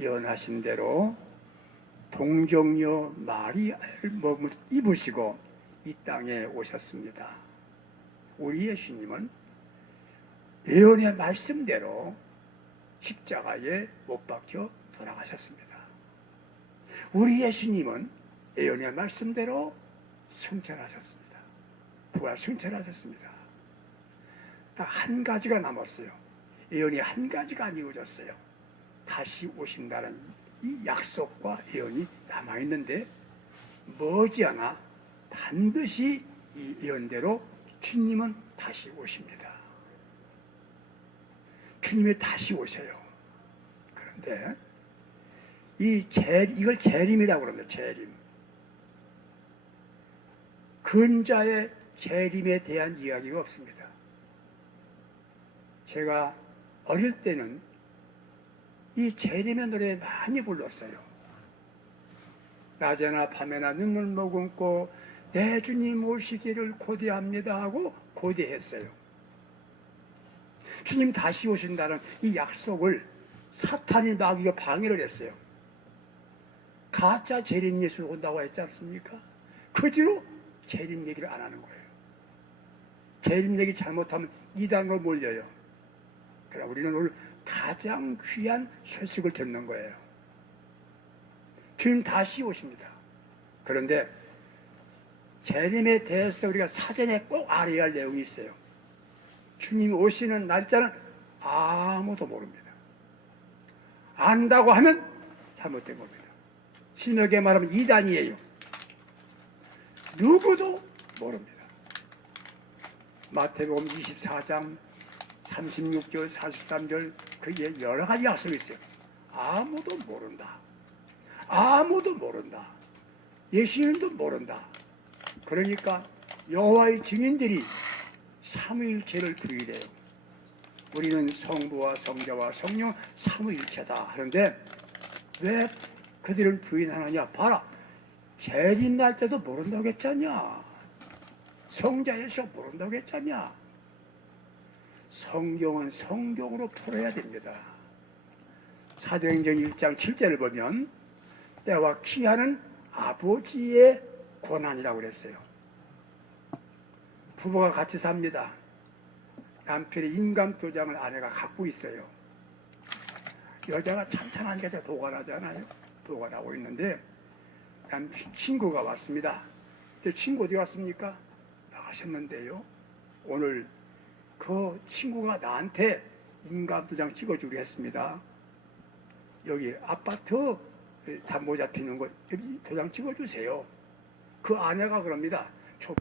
예언하신 대로 동정녀 마리아를 입으시고 이 땅에 오셨습니다. 우리 예수님은 예언의 말씀대로 십자가에 못 박혀 돌아가셨습니다. 우리 예수님은 예언의 말씀대로 승천하셨습니다. 부활 승천하셨습니다. 딱 한 가지가 남았어요. 예언이 한 가지가 안 이루어졌어요. 다시 오신다는 이 약속과 예언이 남아 있는데 머지않아 반드시 이 예언대로 주님은 다시 오십니다. 주님이 다시 오셔요. 그런데 이 재, 이걸 재림이라고 그럽니다. 재림. 근자의 재림에 대한 이야기가 없습니다. 제가 어릴 때는 이 재림의 노래 많이 불렀어요. 낮에나 밤에나 눈물 머금고 내 주님 오시기를 고대합니다 하고 고대했어요. 주님 다시 오신다는 이 약속을 사탄이 마귀가 방해를 했어요. 가짜 재림 예수 온다고 했지 않습니까? 그 뒤로 재림 얘기를 안 하는 거예요. 재림 얘기 잘못하면 이단으로 몰려요. 그래 우리는 오늘 가장 귀한 소식을 듣는 거예요. 주님 다시 오십니다. 그런데 재림에 대해서 우리가 사전에 꼭 알아야 할 내용이 있어요. 주님이 오시는 날짜는 아무도 모릅니다. 안다고 하면 잘못된 겁니다. 심하게 말하면 이단이에요. 누구도 모릅니다. 마태복음 24장 36절, 43절 그게 여러 가지 약속이 있어요. 아무도 모른다. 아무도 모른다. 예수님도 모른다. 그러니까 여호와의 증인들이 삼위일체를 부인해요. 우리는 성부와 성자와 성령 삼위일체다 하는데 왜 그들을 부인하느냐? 봐라. 재림 날짜도 모른다고 했잖냐? 성자 예수 모른다고 했잖냐? 성경은 성경으로 풀어야 됩니다. 사도행전 1장 7절을 보면 때와 기한은 아버지의 권한이라고 그랬어요. 부부가 같이 삽니다. 남편의 인감 도장을 아내가 갖고 있어요. 여자가 참찬하니까 제가 도관하잖아요. 도관하고 있는데 남편 친구가 왔습니다. 근데 친구 어디 갔습니까? 나가셨는데요. 오늘 그 친구가 나한테 인감 도장 찍어주기로 했습니다. 여기 아파트 담보 잡히는 거 여기 도장 찍어주세요. 그 아내가 그럽니다. 저